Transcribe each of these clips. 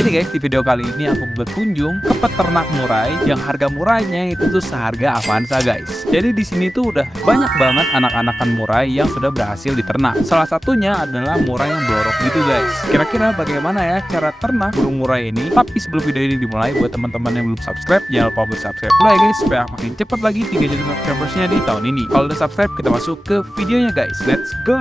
Jadi guys, di video kali ini aku berkunjung ke peternak murai yang harga murainya itu tuh seharga Avanza guys. Jadi di sini tuh udah banyak banget anak-anakan murai yang sudah berhasil diternak. Salah satunya adalah murai yang blorok gitu guys. Kira-kira bagaimana ya cara ternak burung murai ini? Tapi sebelum video ini dimulai, buat teman-teman yang belum subscribe, jangan lupa buat subscribe dulu ya guys, supaya makin cepat lagi 3 juta subscribersnya di tahun ini. Kalau udah subscribe, kita masuk ke videonya guys. Let's go.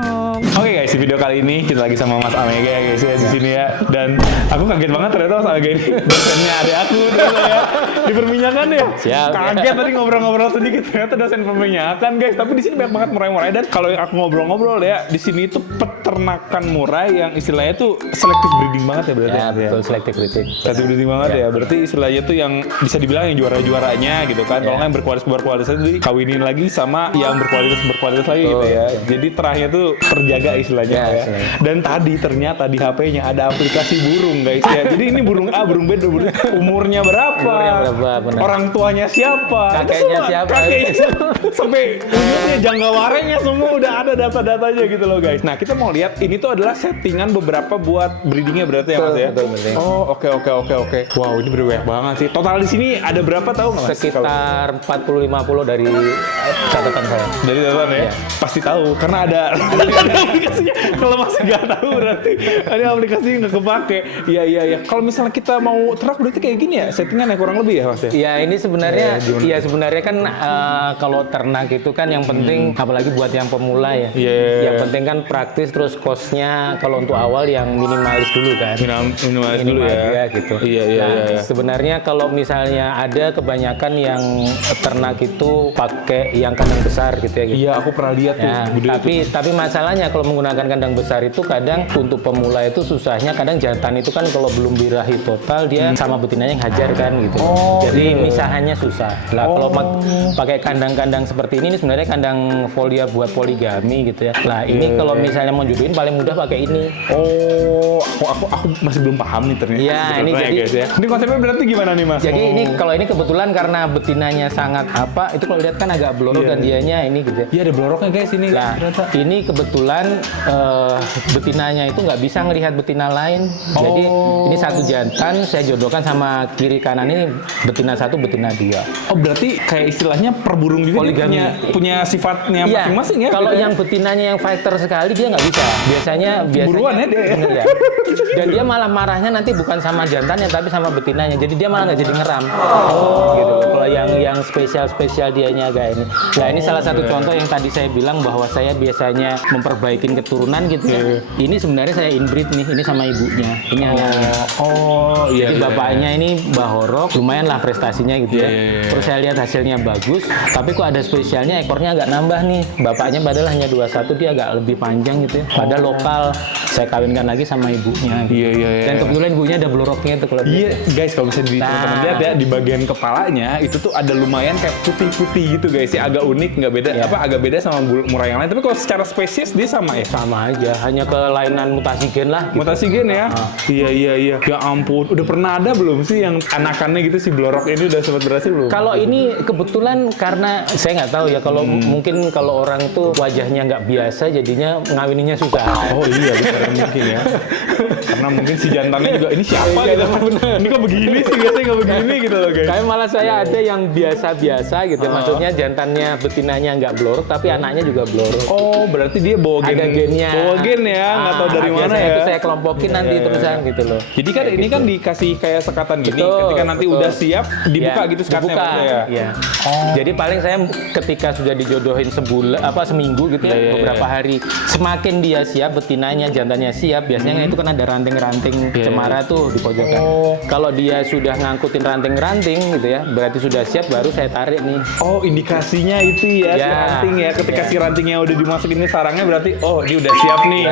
Oke guys, di video kali ini kita lagi sama Mas Amega ya guys ya di sini ya. Dan aku kaget banget ternyata Mas Amega ini dosennya adik aku ternyata ya di perminyakan ya. Siap. Kaget tadi ngobrol-ngobrol sedikit ternyata dosen perminyakan guys. Tapi di sini banyak banget murai-murai, dan kalau yang aku ngobrol-ngobrol ya di sini itu peternakan murai yang istilahnya tuh selective breeding banget ya berarti. Ya, betul, selective breeding. Selective breeding banget ya. Berarti istilahnya tuh yang bisa dibilang yang juara-juaranya gitu kan. Kalau nggak yang berkualitas itu dikawinin lagi sama yang berkualitas lagi gitu ya. Jadi terahnya tuh terjaga istilahnya ya. Dan tadi ternyata di HP-nya ada aplikasi burung guys ya. Jadi ini burung A, burung B, umurnya berapa? Benar. Orang tuanya siapa? Kakeknya siapa? Sampai ujungnya janggawarenya semua udah ada data-datanya gitu loh guys. Nah, kita mau lihat ini tuh adalah settingan beberapa buat breedingnya berarti ya Mas ya. Betul. Oh, oke. Wow, ini banyak banget sih. Total di sini ada berapa tahu nggak Mas? Sekitar 40-50 dari catatan saya. Dari catatan ya? Iya. Pasti tahu karena ada aplikasinya. Kalau masih nggak tahu berarti ada aplikasinya nggak kepake. Iya. Kalau misalnya kita mau ternak berarti kayak gini ya settingan ya kurang lebih ya Mas ya? Iya, ini sebenarnya kan kalau ternak itu kan yang penting apalagi buat yang pemula ya. Yang penting kan praktis, terus cost-nya kalau untuk awal yang minimalis dulu kan. Minimalis dulu ya. Gitu. Iya. Sebenarnya kalau misalnya ada kebanyakan yang ternak itu pakai yang kandang besar gitu ya. Gitu. Iya, aku pernah lihat tuh. Ya, tapi masalahnya kalau menggunakan kandang besar itu kadang untuk pemula itu susahnya, kadang jantan itu kan kalau belum birahi total dia sama betinanya yang hajar kan gitu. Jadi misahannya susah. Lah kalau pakai kandang-kandang seperti ini sebenarnya kandang folia buat poligami gitu ya. Lah ini kalau misalnya mau jodohin paling mudah pakai ini. Oh, aku masih belum paham nih ternyata. Iya, ini jadi guys, ya. Ini konsepnya berarti gimana nih Mas? Jadi ini kalau ini kebetulan karena betinanya sangat itu kalau lihat kan agak blorok dan dianya ini gitu ya. Iya, ada bloroknya guys ini. Nah, ini kebetulan betinanya itu nggak bisa ngelihat betina lain. Jadi ini satu jantan saya jodohkan sama kiri kanan ini betina satu, betina dua. Oh, berarti kayak istilahnya per burung juga Poligami. punya sifatnya masing-masing ya? Kalau yang betinanya yang fighter sekali dia nggak bisa. Biasanya buruan ya dia. Bener ya. Dan dia malah marahnya nanti bukan sama jantannya tapi sama betinanya. Jadi dia malah nggak jadi ngeram. Gitu. Kalau yang spesial dianya agak ini. Nah, ini salah satu contoh yang tadi saya bilang bahwa saya biasanya memperbaikin keturunan gitu ya. Ini sebenarnya saya inbreed nih, ini sama ibunya. Ini anaknya. Jadi bapaknya ini bahorok, lumayan lah prestasinya gitu ya. Terus saya lihat hasilnya bagus, tapi kok ada spesialnya ekornya agak nambah nih. Bapaknya padahal hanya 21, dia agak lebih panjang gitu ya. Padahal lokal, saya kawinkan lagi sama ibunya. Gitu. Iya. Dan kebetulan ibunya ada bloroknya itu kalau Guys, kalau bisa teman-teman lihat ya di bagian kepalanya itu tuh ada lumayan kayak putih-putih gitu guys. Ya agak unik, nggak beda agak beda sama murai yang lain. Tapi kalau secara spesies dia sama ya? Sama aja, hanya kelainan mutasi gen lah. Gitu. Mutasi gen ya? Iya. Ya ampun, udah pernah ada belum sih yang anakannya gitu si blorok ini udah sempat berhasil belum? Kalau ini kebetulan karena saya nggak tahu ya, kalau mungkin kalau orang tuh wajahnya nggak biasa jadinya ngawininya susah. Oh iya, benar mungkin ya. Karena mungkin si jantannya juga ini siapa gitu. Ini kok begini sih, biasanya nggak begini gitu loh guys. Kayak malah saya ada yang biasa-biasa gitu. Maksudnya jantannya betinanya nggak blorok tapi anaknya juga blorok. Oh, berarti dia bawa gen. Ada gennya. Bawa gen ya, nggak tahu dari mana ya. Itu saya kelompokin nanti terusan gitu loh. Jadi kan ini kan dikasih kayak sekatan gini. Betul, ketika nanti udah siap dibuka gitu sekatnya ya. Iya. Jadi paling saya ketika sudah dijodohin seminggu gitu ya, beberapa hari, semakin dia siap betinanya, jantannya siap, biasanya itu kan ada ranting-ranting cemara tuh di pojokan. Kalau dia sudah ngangkutin ranting-ranting gitu ya, berarti sudah siap, baru saya tarik nih. Oh, indikasinya itu ya, si ranting ya. Ketika si rantingnya udah dimasukin ke sarangnya berarti ini udah siap nih.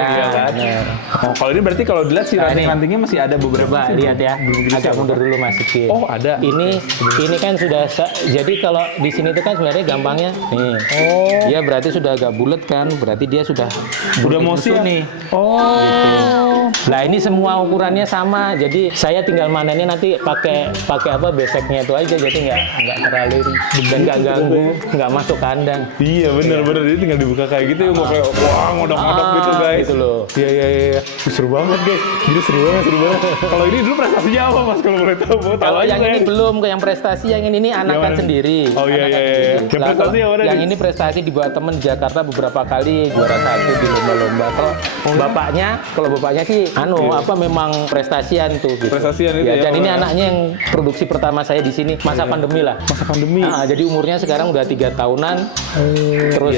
Oh, kalau ini berarti kalau dilihat si ranting-rantingnya masih ada beberapa. Coba lihat ya, agak mundur dulu masukin. Oh, ada. Ini kan sudah jadi kalau di sini itu kan sebenarnya gampangnya nih. Dia berarti sudah agak bulat kan, berarti dia sudah mau siap nih. Gitu. Lah ini semua ukurannya sama, jadi saya tinggal manennya nanti pakai beseknya itu aja, jadi nggak terlalu dan nggak ganggu, nggak masuk kandang. Iya benar, jadi tinggal dibuka kayak gitu ya, kayak wah ngodok-ngodok gitu guys. Gitu loh. Iya. Seru banget guys, jadi seru banget. Kalau ini dulu prestasinya apa Mas kalau boleh tahu? Mau tahu Kalau aja yang saya. ini belum, ke yang prestasi yang ini anakan mana? sendiri. Oh, iya, Anakan iya, iya. sendiri. Yang Lah, prestasi yang mana yang nih? ini prestasi dibuat temen di Jakarta beberapa kali juara 1 di lomba-lomba. Kalau bapaknya sih apa memang prestasian tuh gitu. Prestasian itu ya, Dan ini Bang. anaknya yang produksi pertama saya di sini masa pandemi lah. Masa pandemi. Jadi umurnya sekarang udah 3 tahunan. Terus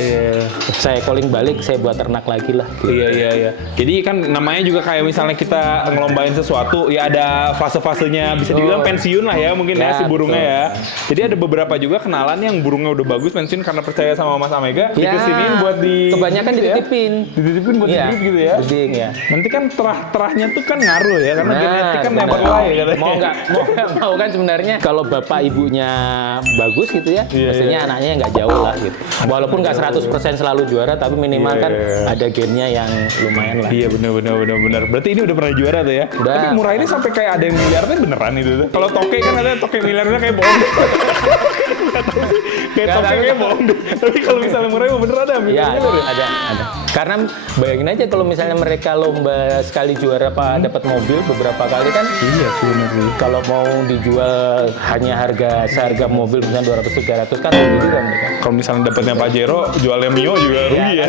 saya calling balik, saya buat ternak lagi lah. Gitu. Iya. Jadi kan namanya juga kayak misalnya kita ngelombain sesuatu, ya ada fase-fasenya bisa dibilang pensiun lah ya mungkin ya Ya, si burungnya betul. ya. Jadi ada beberapa juga kenalan yang burungnya udah bagus pensiun karena percaya sama Mas Amega, Ya, dikesiniin buat di kebanyakan gitu ya. dititipin. Dititipin buat Iya, di gitu ya. breeding ya. Nanti kan terahnya tuh kan ngaruh ya karena genetik kan benar. never lie katanya. Mau nggak mau kan sebenarnya kalau bapak ibunya bagus gitu ya, Iya, pastinya anaknya nggak jauh lah gitu. Walaupun nggak 100% selalu juara, tapi minimal Iya, kan iya. ada gennya yang lumayan lah. Iya benar. Berarti ini udah pernah juara tuh ya. Udah. Tapi murah ini sampai kayak ada yang miliarnya beneran itu tuh. Kalau toke kan ada toke miliarnya kayak bohong. Kayak Nggak, toke tapi- kayak bohong deh. Tapi kalau misalnya murah bener ada Iya, miliarnya bener. ada. Karena bayangin aja kalau misalnya mereka lomba sekali juara dapat mobil beberapa kali kan. Iya sih bener. Kalau mau dijual hanya seharga mobil misalnya 200-300 kan rugi juga mereka. Kalau misalnya dapatnya Pajero, jualnya Mio juga rugi ya.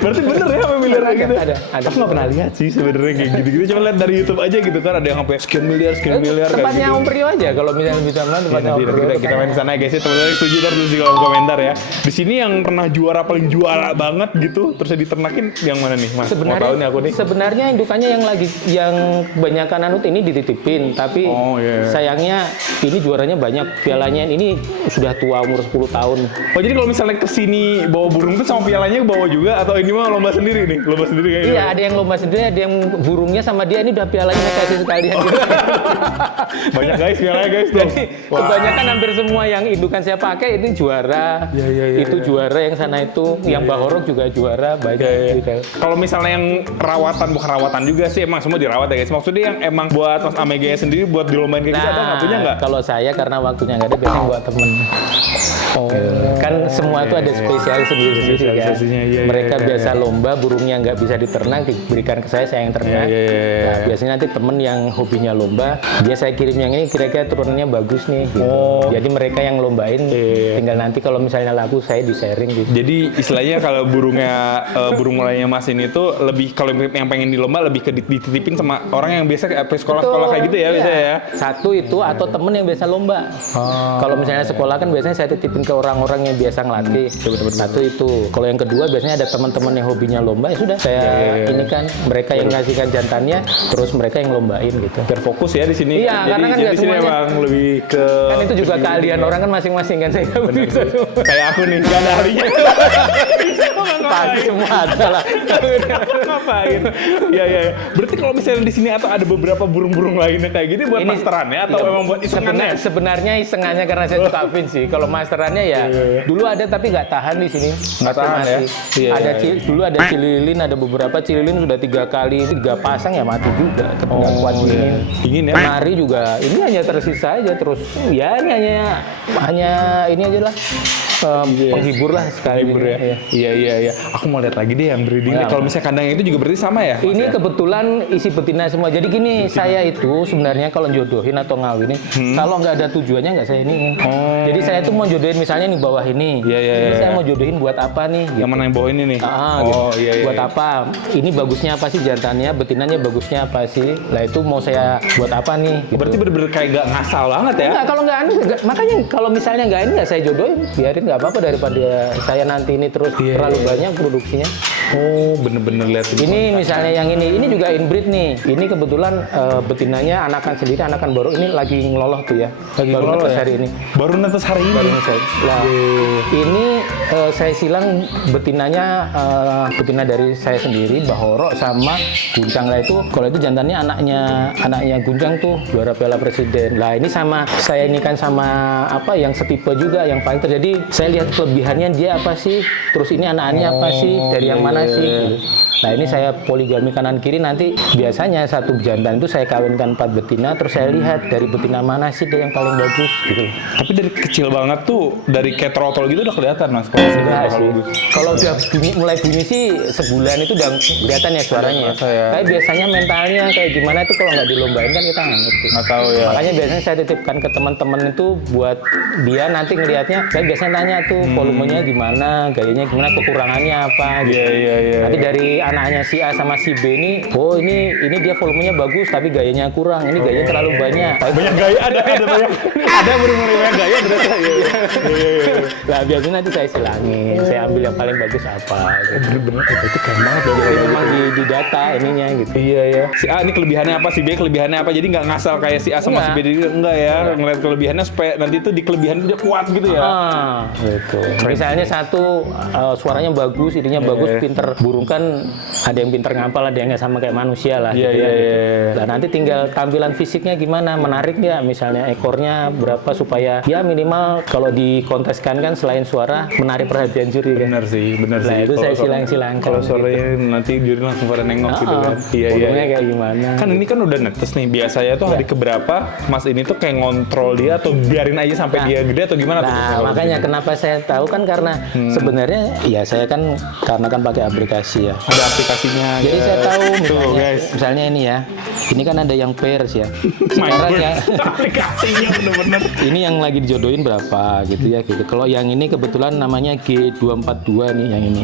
Berarti bener ya apa miliar kayak gitu? Ada. Aku nggak pernah lihat sih sebenarnya kayak gitu-gitu. Cuma lihat dari YouTube aja gitu kan ada yang sampai sekian miliar kayak Tempatnya gitu. Om Prio aja kalau misalnya bisa main Ya, tempatnya nanti Om Prio. kita main di sana ya guys ya, teman-teman setuju ntar tulis di kolom komentar ya. Di sini yang pernah juara paling juara banget gitu terus diternakin yang mana nih Mas? Mau tahu nih aku nih. Sebenarnya indukannya yang kebanyakan anut ini dititipin, tapi Oh, iya. sayangnya ini juaranya banyak, pialanya ini sudah tua umur 10 tahun. Oh jadi kalau misalnya kesini bawa burung tuh sama pialanya bawa juga atau ini mah lomba sendiri nih? Lomba sendiri kayak Iya, ada yang lomba sendiri, ada yang burungnya sama dia ini udah pialanya naik kasih sekalian gitu. Banyak guys pialanya guys tuh. Jadi kebanyakan hampir semua yang indukan saya pakai itu juara. Iya, Itu juara yang sana itu, yang Bahorok juga juara banyak. Gitu. Kalau misalnya yang bukan rawatan juga sih emang semua dirawat ya guys. Maksudnya yang emang buat Mas Amega sendiri buat dilombain kayak gitu atau nggak punya nggak? Kalau saya karena waktunya nggak ada, biasanya buat temen. Kan semua itu ada spesialis sendiri-sendiri kan. Spesialisasinya, iya, Mereka iya, biasa lomba, burungnya nggak bisa diternak, diberikan ke saya yang ternak. Iya. Nah, biasanya nanti temen yang hobinya lomba, dia saya kirim yang ini kira-kira turunannya bagus nih. Gitu. Jadi mereka yang lombain, tinggal nanti kalau misalnya laku saya di-sharing gitu. Jadi istilahnya kalau burung mulainya Mas ini tuh lebih kalau yang pengen dilomba lebih ke dititipin sama orang yang biasa kayak sekolah-sekolah kayak gitu ya Iya. biasanya ya. Satu itu atau temen yang biasa lomba. Kalau misalnya sekolah kan biasanya saya titipin ke orang-orang yang biasa ngelatih. Satu itu. Kalau yang kedua biasanya ada teman-teman yang hobinya lomba, ya sudah saya ini kan mereka yang ngasihkan jantannya, terus mereka yang lombain gitu. Terfokus ya di sini. Iya, karena kan jadi nggak di sini semuanya- emang lebih ke Kan itu juga keahlian orang kan masing-masing kan saya nggak bisa semua. kayak aku nih nggak ada ahlinya. Pasti semua ada lah. Ngapain? Iya. Berarti kalau misalnya di sini atau ada beberapa burung-burung lainnya kayak gini buat masterannya atau Iya, memang buat isengannya? sebenarnya isengannya karena saya suka Afin sih. Kalau masterannya ya dulu ada tapi nggak tahan di sini. Nggak tahan ya? Iya, Ada iya. dulu ada cililin, ada beberapa cililin sudah 3 kali 3 pasang ya mati juga. Nggak kuat dingin. Dingin ya? Nari juga ini hanya tersisa aja terus ya ini hanya ini aja lah penghibur lah sekali Libur ya? Iya. Aku mau lihat lagi deh yang breeding. Ya. Kalau misalnya kandangnya itu juga berarti sama ya? Mas, Ini ya? kebetulan isi betina semua. Jadi gini, saya itu sebenarnya kalau jodohin atau ngawinin, kalau nggak ada tujuannya nggak saya ini. Jadi saya itu mau jodohin misalnya nih bawah ini. Iya. Ini saya mau jodohin buat apa nih? Yang mana yang bawah ini nih? Gitu. Iya. Buat apa? Ini bagusnya apa sih jantannya? Betinanya bagusnya apa sih? Lah itu mau saya buat apa nih? Gitu. Berarti bener-bener kayak gak ngasal banget ya? Enggak, kalau nggak anu, makanya kalau misalnya nggak ini ya saya jodohin, biarin nggak apa-apa daripada saya nanti ini terus terlalu banyak produksinya. Oh, bener-bener lihat Ini misalnya yang ini juga inbreed nih. Ini kebetulan betinanya anakan sendiri, anakan baru ini lagi ngeloloh tuh ya. Lagi baru ngeloloh netes ya? hari ini. Baru netes hari ini. Baru netes. Lah, ini saya silang betinanya betina dari saya sendiri, Bahorok sama Guncang. Lah itu kalau itu jantannya anaknya Guncang tuh juara Piala Presiden. Lah ini sama saya ini kan sama apa yang setipe juga yang fighter. Jadi saya lihat kelebihannya dia apa sih, terus ini anak-anaknya apa sih, dari yang mana sih? Gitu. Nah ini saya poligami kanan kiri, nanti biasanya satu jantan itu saya kawinkan 4 betina, terus saya lihat dari betina mana sih dia yang paling bagus gitu. Tapi dari kecil banget tuh, dari kayak trotol gitu udah kelihatan mas. Kalau Enggak sih. Kalau udah mulai bunyi sih sebulan itu udah kelihatan ya suaranya. Tapi biasanya mentalnya kayak gimana itu kalau nggak dilombain kan kita nggak ngerti. Nggak tahu ya. Makanya biasanya saya titipkan ke teman-teman itu buat dia nanti ngelihatnya. Saya biasanya tanya tuh volumenya gimana, gayanya gimana, kekurangannya apa. Gitu. Iya. Nanti dari anaknya si A sama si B ini, oh ini dia volumenya bagus tapi gayanya kurang. Ini gayanya terlalu banyak. Banyak gaya ada banyak. Ada bener-bener banyak gaya ternyata. Iya. Nah biasanya nanti saya silangin, saya ambil yang paling bagus apa. Gitu. Bener-bener itu keren banget ya. Jadi memang di data ininya gitu. Iya. Si A ini kelebihannya apa, si B kelebihannya apa. Jadi nggak ngasal kayak si A sama si B. Enggak ya. Ngeliat kelebihannya supaya nanti itu di kelebihan itu dia kuat gitu ya. Gitu. Misalnya satu suaranya bagus, ininya bagus, pinter burung kan ada yang pinter ngapal, ada yang nggak sama kayak manusia lah. Iya. Nah nanti tinggal tampilan fisiknya gimana, menarik nggak, misalnya ekornya berapa supaya ya minimal kalau dikonteskan kan selain suara menarik perhatian juri kan. Bener sih. Nah itu saya silang-silangkan. Kalau suaranya nanti juri langsung pada nengok gitu kan. Iya. Volumenya kayak gimana? Kan ini kan udah netes nih. Biasanya tuh hari keberapa Mas ini tuh kayak ngontrol dia atau biarin aja sampai dia gede atau gimana tuh? Nah, makanya kenapa saya tahu kan karena sebenarnya ya saya kan karena kan pakai aplikasi ya. Ada aplikasinya. Jadi saya tahu Tuh, guys. misalnya ini ya. Ini kan ada yang pairs ya. Sekarang ya aplikasinya bener-bener. ini yang lagi dijodohin berapa gitu ya gitu. Kalau yang ini kebetulan namanya G242 nih yang ini.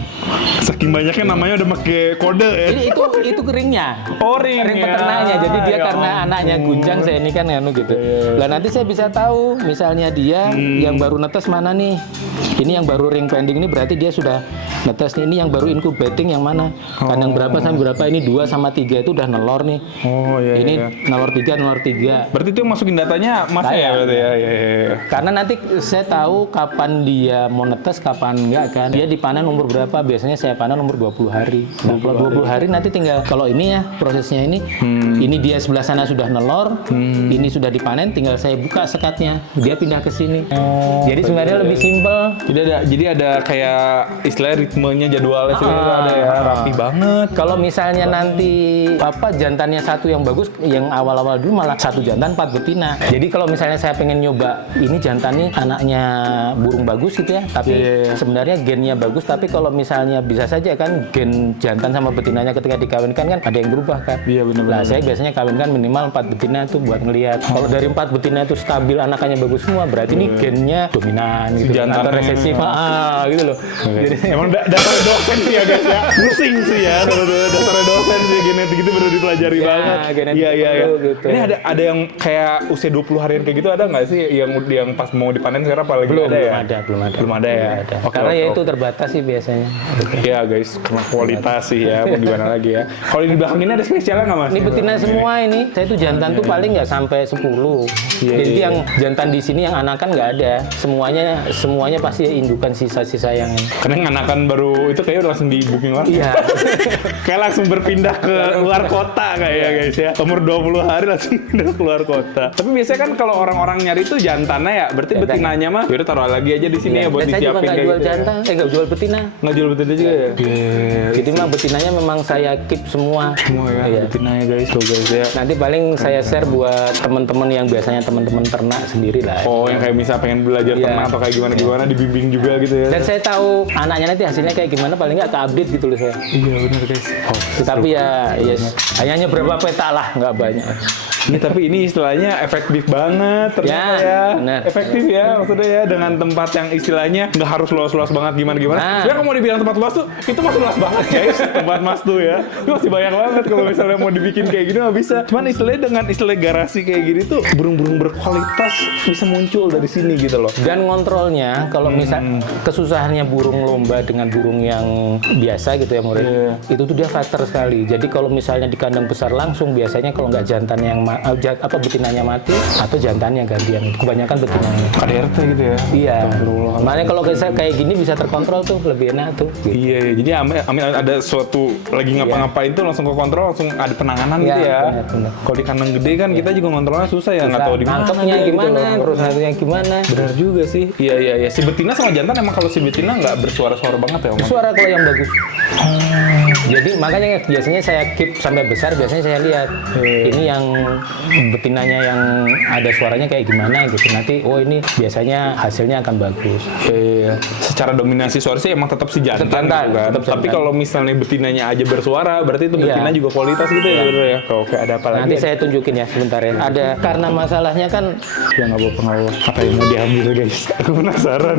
Saking banyaknya namanya udah pakai kode ya. Jadi itu keringnya. Oh, ring ya. Peternaknya. Jadi dia Ya karena anaknya gunjang, saya ini kan anu gitu. Lah nanti saya bisa tahu misalnya dia yang baru netes mana nih. Ini yang baru ring pending ini berarti dia sudah netes nih. Ini yang baru incubating yang mana? Kandang berapa sampai berapa? Ini 2 sama 3 itu udah nelor nih. Oh iya. Ini nelor 3. Berarti itu yang masukin datanya Mas ya berarti ya. Iya. Karena nanti saya tahu kapan dia mau netes, kapan enggak kan. Dia dipanen umur berapa? Biasanya saya panen umur 20 hari. Nah, kalau 20 hari nanti tinggal kalau ini ya prosesnya ini dia sebelah sana sudah nelor, ini sudah dipanen, tinggal saya buka sekatnya. Dia pindah ke sini. Jadi sebenarnya lebih simpel. Jadi ada kayak istilah ritmenya jadwalnya sih ada ya. Rapi banget. Kalau misalnya nanti jantannya satu yang bagus, yang awal-awal dulu malah satu jantan 4 betina. Jadi kalau misalnya saya pengen nyoba ini jantan nih anaknya burung bagus gitu ya, tapi sebenarnya gennya bagus, tapi kalau misalnya bisa saja kan gen jantan sama betinanya ketika dikawinkan kan ada yang berubah kan. Iya benar. Nah, saya biasanya kawinkan minimal 4 betina itu buat ngelihat. Kalau dari 4 betina itu stabil anakannya bagus semua, berarti ini gennya dominan gitu. Atau resesif. Gitu loh. Jadi emang dasar dosen sih ya guys ya. Pusing sih ya. Dasar dosen sih genetik itu baru dipelajari banget. Iya. Gitu. Ini ada yang kayak usia 20 harian kayak gitu ada nggak sih yang pas mau dipanen sekarang apalagi belum ada ya? Belum ada ya. Karena ya itu terbatas sih biasanya. Iya guys, karena kualitas sih ya, mau gimana lagi ya. Kalau di belakang ini ada spesialnya nggak mas? Ini betina semua ini. Saya itu jantan tuh paling nggak sampai 10. Jadi yang jantan di sini yang anakan nggak ada. Semuanya pasti indukan sisa-sisa yang. Karena yang anakan baru itu kayak udah langsung di booking orang. Iya. Kayak langsung berpindah ke luar kota kayak guys ya. Umur 20 hari langsung pindah ke luar kota. Tapi biasanya kan kalau orang-orang nyari itu jantannya ya, berarti betinanya mah yaudah taruh lagi aja di sini ya buat Dan saya juga disiapin nggak kayak jual gitu. jantan, nggak jual betina. Nggak jual betina juga ya? Jadi mah betinanya memang saya keep semua. Semua ya, Iya. betinanya guys, tuh guys ya. Nanti paling saya share buat teman-teman yang biasanya teman-teman ternak sendiri lah. Oh, yang kayak misal pengen belajar Iya. ternak atau kayak gimana-gimana dibimbing juga gitu ya. Dan saya tahu anaknya nanti hasilnya kayak gimana, paling nggak ke-update gitu loh saya. Iya benar guys. Tapi ya hanya berapa peta lah, nggak banyak. Ini tapi ini istilahnya efektif banget ternyata ya. Bener. Efektif ya maksudnya ya dengan tempat yang istilahnya nggak harus luas-luas banget gimana-gimana. Nah. Sebenarnya kalau mau dibilang tempat luas tuh itu masih luas banget guys. Tempat mas tuh ya. Itu masih banyak banget kalau misalnya mau dibikin kayak gini nggak bisa. Cuman istilahnya dengan istilah garasi kayak gini tuh burung-burung berkualitas bisa muncul dari sini gitu loh. Dan ngontrolnya kalau misal kesusahannya burung lomba dengan burung yang biasa gitu ya murid, itu tuh dia faster sekali. Jadi kalau misalnya di kandang besar langsung biasanya kalau nggak jantan yang betinanya mati atau jantannya gantian. Kebanyakan betinanya. KDRT gitu ya. Iya. Makanya kalau kayak gini bisa terkontrol tuh, lebih enak tuh. Gitu. Iya, jadi ambil ada suatu lagi ngapa-ngapain tuh langsung ke kontrol, langsung ada penanganan gitu ya. Benar. Kalau di kandang gede kan kita juga kontrolnya susah ya, nggak tahu di mana. Nangkepnya gitu gimana, loh. terus nantinya gimana. Benar juga sih. Iya. Si betina sama jantan emang kalau si betina nggak bersuara-suara banget ya, Om? Suara kalau yang bagus. Jadi makanya biasanya saya keep sampai besar, biasanya saya lihat ini yang betinanya yang ada suaranya kayak gimana gitu. Nanti ini biasanya hasilnya akan bagus. Secara dominasi suara sih emang tetap si jantan, Jantan, gitu kan. tetap Tapi jantan. kalau misalnya betinanya aja bersuara, berarti itu betina juga kualitas gitu ya, bener ya. Oke, ada apa lagi? Nanti saya tunjukin ya sebentar ya. Ada karena masalahnya kan yang nggak bawa apa yang mau diambil guys? Aku penasaran.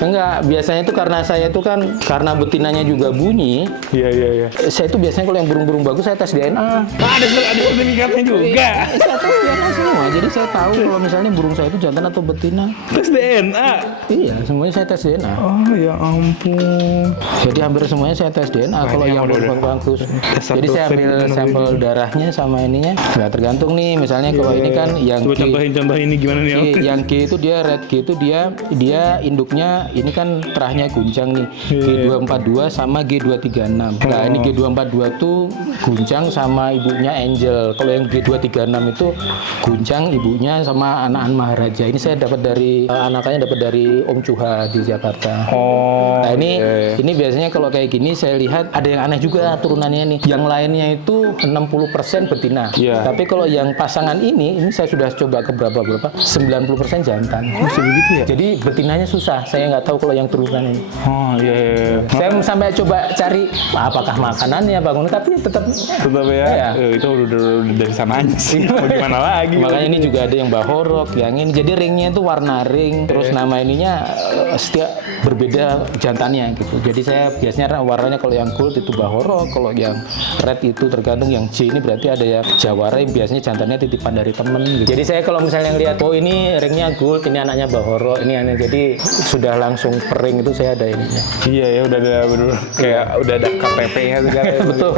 enggak, biasanya itu karena saya itu kan karena betinanya juga bunyi. Iya. Saya itu biasanya kalau yang burung-burung bagus saya tes DNA. Ada sertifikatnya juga. Saya tes DNA semua. Jadi saya tahu kalau misalnya burung saya itu jantan atau betina. Tes DNA. Iya, semuanya saya tes DNA. Oh ya ampun. Jadi hampir semuanya saya tes DNA kalau ini yang udah- burung bagus. Dasar Jadi saya dosen ambil bener sampel ini. darahnya sama ininya. Nggak tergantung nih, misalnya kalau ini kan yang Coba contohin ini gimana nih, Om? yang G itu dia red G itu dia induknya ini kan terahnya gunjang nih. G242 sama G236. Nah, ini G242 tuh gunjang sama ibunya Angel. Kalau yang G236 itu gunjang ibunya sama anakan Maharaja. Ini saya dapat dari anakannya dapat dari Om Cuha di Jakarta. Oh. Nah ini biasanya kalau kayak gini saya lihat ada yang aneh juga turunannya nih. Yang lainnya itu 60% betina. Iya. Tapi kalau yang pasangan ini saya sudah coba ke berapa 90% jantan. Masih begitu ya? Jadi betinanya susah. Saya nggak tahu kalau yang turunan ini. Oh iya. Saya sampai coba cari apakah makanannya bangun, tapi tetap Tetap ya. Iya. Itu udah dari sananya sih. Mau gimana lagi? Makanya ini juga ada yang bahorok, yang ini. Jadi ringnya itu warna ring, terus nama ininya setiap berbeda jantannya gitu. Jadi saya biasanya warnanya kalau yang gold itu bahorok, kalau yang red itu tergantung. Yang J ini berarti ada yang jawara yang biasanya jantannya titipan dari temen gitu. Jadi saya kalau misalnya lihat, ini ringnya gold, ini anaknya bahorok, ini anaknya. Jadi sudah langsung pering itu saya ada ininya. Iya ya, udah ada bener kayak udah ada KTP-nya segala. Betul.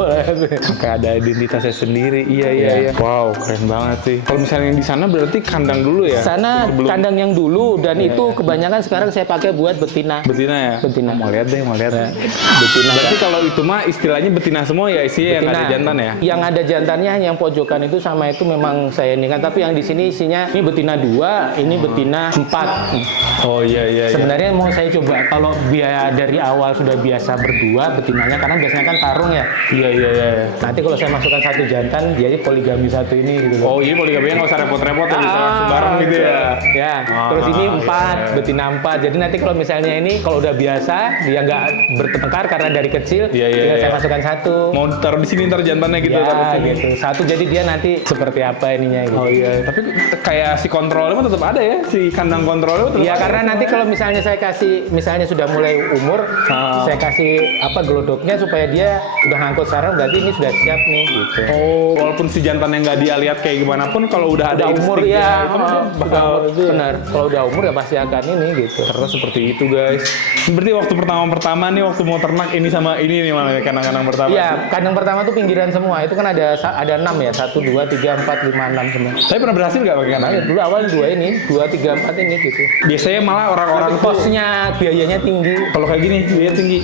Kayak ada identitasnya sendiri. Iya. Wow, keren banget sih. Kalau misalnya yang di sana berarti kandang dulu ya? Sana Sebelum kandang yang dulu dan itu kebanyakan sekarang saya pakai buat betina. betina ya? Betina. Mau lihat deh. Betina. Berarti kalau itu mah istilahnya betina semua ya, isinya yang Betina. ada jantan ya? Yang ada jantannya yang pojokan itu sama itu memang saya ini kan, tapi yang di sini isinya ini betina 2, ini betina 4. Oh iya. Sebenarnya mau saya coba kalau biar dari awal sudah biasa berdua betinanya, karena biasanya kan tarung ya. Iya. Nanti kalau saya masukkan satu jantan, jadi poligami satu ini gitu loh. Oh iya, poligaminya nggak usah repot-repot ya, bisa langsung bareng gitu ya? Ya, terus ini 4, betina 4. Jadi nanti kalau misalnya ini kalau udah biasa, dia nggak bertengkar karena dari kecil, Iya. tinggal saya masukkan satu. Mau taruh di sini ntar jantannya gitu, Ya, taruh di sini. gitu. Satu jadi dia nanti seperti apa ininya gitu. Oh iya, tapi kayak si kontrolnya mah tetap ada ya, si kandang kontrolnya tetap Iya, ada. karena nanti kalau misalnya saya kasih, misalnya sudah mulai umur, saya kasih gelodoknya supaya dia udah ngangkut sarang, berarti ini sudah siap nih gitu. Oh, walaupun si jantan yang nggak dia lihat kayak gimana pun, kalau udah ada Udah umur insting ya, itu bakal benar. Kalau udah umur ya pasti akan ini gitu. ternyata seperti itu guys. Berarti waktu pertama nih waktu mau ternak ini sama ini nih malah kandang-kandang pertama. Iya, kandang pertama tuh pinggiran semua. Itu kan ada 6 ya, 1, 2, 3, 4, 5, 6 semua. Tapi pernah berhasil nggak pakai kandang? Nah, dulu awal 2 ini, 2, 3, 4 ini gitu. Biasanya malah orang-orang tuh Kosnya, biayanya tinggi. kalau kayak gini biaya tinggi.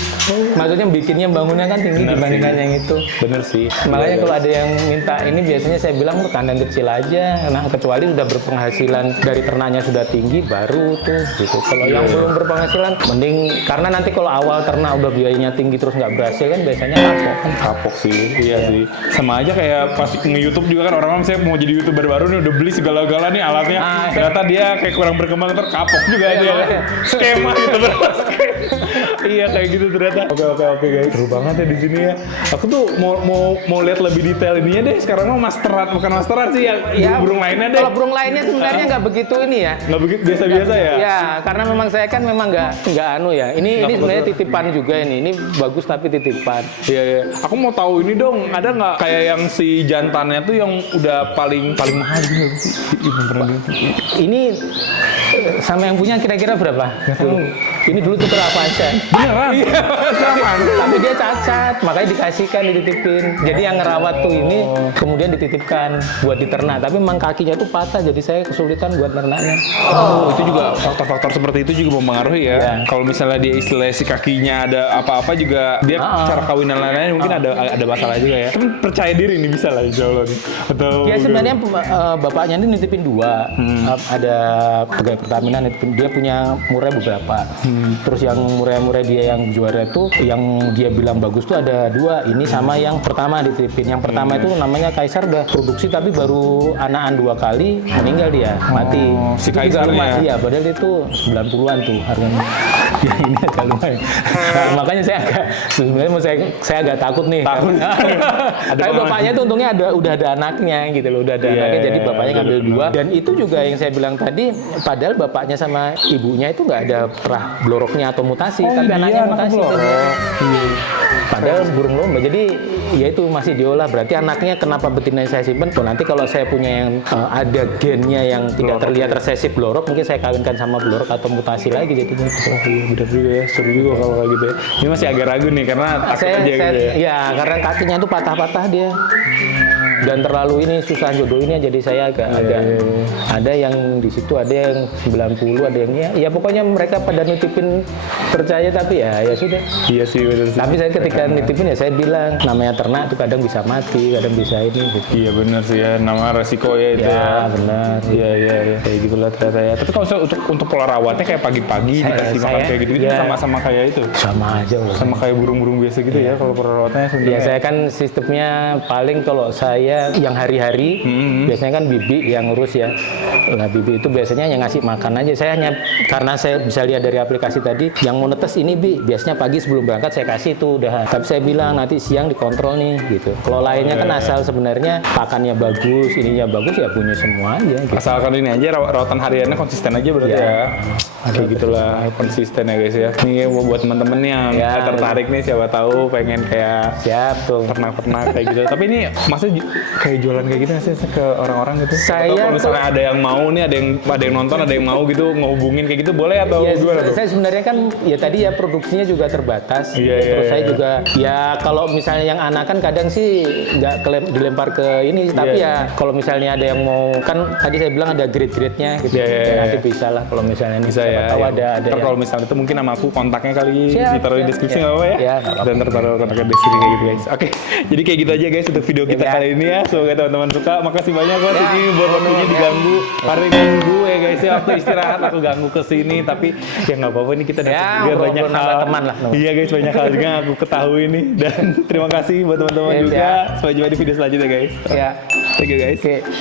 Maksudnya bikinnya bangunnya kan tinggi Benar dibandingkan sih. yang itu. Bener sih. Makanya kalau ada yang minta ini biasanya saya bilang tuh kandang kecil aja. Nah, kecuali udah berpenghasilan dari ternaknya sudah tinggi baru tuh gitu. Kalau yang belum berpenghasilan mending, karena nanti kalau awal ternak udah biayanya tinggi terus nggak berhasil kan biasanya kapok kan. Kapok sih, iya sih. Sama aja kayak pas nge-YouTube juga kan orang-orang saya mau jadi YouTuber baru nih udah beli segala-gala nih alatnya. Ternyata dia kayak kurang berkembang ntar kapok juga dia. Skema gitu Iya kayak gitu ternyata. Oke guys. Seru banget ya di sini ya. Aku tuh mau lihat lebih detail ininya deh. Sekarang mah masterat bukan masterat sih yang burung lainnya deh. Kalau burung lainnya sebenarnya nggak begitu ini ya. Nggak begitu biasa-biasa ya. Ya, karena memang saya kan memang nggak anu ya. Ini sebenarnya titipan juga ini. Ini bagus tapi titipan. Iya. Aku mau tahu ini dong. Ada nggak kayak yang si jantannya tuh yang udah paling mahal juga sih? Ini sama yang punya kira-kira berapa? ini dulu tuker Avanza. Beneran? Iya, tapi dia cacat, makanya dikasihkan, dititipin. Jadi yang ngerawat tuh ini kemudian dititipkan buat diternak, tapi memang kakinya tuh patah, jadi saya kesulitan buat ternaknya. Oh, itu juga faktor-faktor seperti itu juga mempengaruhi ya. Iya. Kalau misalnya dia istilahnya si kakinya ada apa-apa juga, dia cara kawinan lain-lain mungkin ada masalah juga ya. Tapi percaya diri nih bisa lah insya Allah nih. Atau Ya sebenarnya bapaknya ini nitipin dua. Ada pegawai Pertamina nitipin, dia punya murai beberapa. Terus yang murai-murai dia yang juara itu, yang dia bilang bagus tuh ada dua. Ini sama yang pertama dititipin. Yang pertama itu namanya Kaisar, udah produksi tapi baru anakan 2 kali, meninggal dia, mati. si Itu juga Kaisarnya. lumayan, iya, padahal itu 90-an tuh harganya. Yang ini agak lumayan. Nah, makanya sebenarnya saya agak takut nih. Takut. Tapi bapaknya tuh untungnya udah ada anaknya gitu loh, udah ada Iya, anaknya, jadi iya, bapaknya iya, ngambil benar. 2. Dan itu juga yang saya bilang tadi, padahal bapaknya sama ibunya itu nggak ada perah bloroknya atau mutasi, tapi anaknya mutasi. Padahal burung lomba, jadi ya itu masih diolah. Berarti anaknya kenapa betina yang saya simpen? Tuh, nanti kalau saya punya yang ada gennya yang tidak terlihat resesif blorok, mungkin saya kawinkan sama blorok atau mutasi lagi jadinya. bener juga ya, seru juga kalau kayak gitu ya. Ini masih agak ragu nih karena takut aja gitu ya. Ya karena kakinya tuh patah-patah dia. Dan terlalu ini susah jodohinnya, jadi saya agak ada yang di situ, ada yang 90, ada yang ya pokoknya mereka pada nitipin percaya, tapi ya sudah. Iya sih bener sih. Tapi saya ketika nitipin ya saya bilang namanya ternak tuh kadang bisa mati, kadang bisa ini gitu. Iya bener sih ya, nama resiko ya itu ya. Ya benar. Iya kayak gitulah ternyata ya. Tapi kalau misalnya untuk pola rawatnya kayak pagi-pagi dikasih makan kayak gitu, ya. sama-sama kayak itu. Sama aja loh. Sama kayak burung-burung biasa gitu ya kalau pola rawatnya Ya sebenarnya. saya kan sistemnya paling kalau saya yang hari-hari biasanya kan bibi yang ngurus ya. Nah bibi itu biasanya yang ngasih makan aja. Saya hanya karena saya bisa lihat dari aplikasi tadi yang mau netes ini bi, biasanya pagi sebelum berangkat saya kasih tuh udah. Tapi saya bilang nanti siang dikontrol nih gitu. Kalau lainnya kan asal sebenarnya pakannya bagus, ininya bagus ya punya semua aja. Gitu. Asalkan ini aja rawatan hariannya konsisten aja berarti Iya. ya. Kayak gitulah konsisten ya guys ya. Ini buat teman-teman yang Ya. tertarik nih siapa tahu pengen kayak Siap tuh. ternak-ternak kayak gitu. Tapi ini maksudnya kayak jualan kayak gitu nggak sih ke orang-orang gitu? Saya Atau kalau tuh- misalnya ada yang mau nih, ada yang nonton, ada yang mau gitu ngehubungin kayak gitu boleh atau Ya, gimana tuh? saya sebenarnya kan ya tadi ya produksinya juga terbatas. Iya, Terus iya, saya iya. juga ya kalau misalnya yang anak kan kadang sih nggak dilempar ke ini, tapi Iya. ya kalau misalnya ada yang mau kan tadi saya bilang ada grade-grade-nya gitu. Iya, iya, Ya, nanti iya. bisa lah kalau misalnya ini Bisa siapa ya. tahu ya. ada Ntar yang- kalau misalnya itu mungkin sama aku kontaknya kali Siap, ditaruh di siap, deskripsi siap. nggak apa-apa ya? Ya, nggak apa-apa. Dan ntar taruh kontaknya di deskripsi kayak gitu guys. Oke, jadi kayak gitu aja guys untuk video kita Ya. kali ini ya. Semoga teman-teman suka. Makasih banyak buat Ya. ini buat waktunya diganggu hari Minggu ya guys ya. Waktu istirahat aku ganggu ke sini tapi ya nggak apa-apa nih kita dapat Ya, juga banyak ngobrol nambah hal. teman lah. Iya guys banyak hal juga yang aku ketahui nih dan terima kasih buat teman-teman Siap, juga. ya. Sampai jumpa di video selanjutnya guys. Ya. Thank you guys. Oke.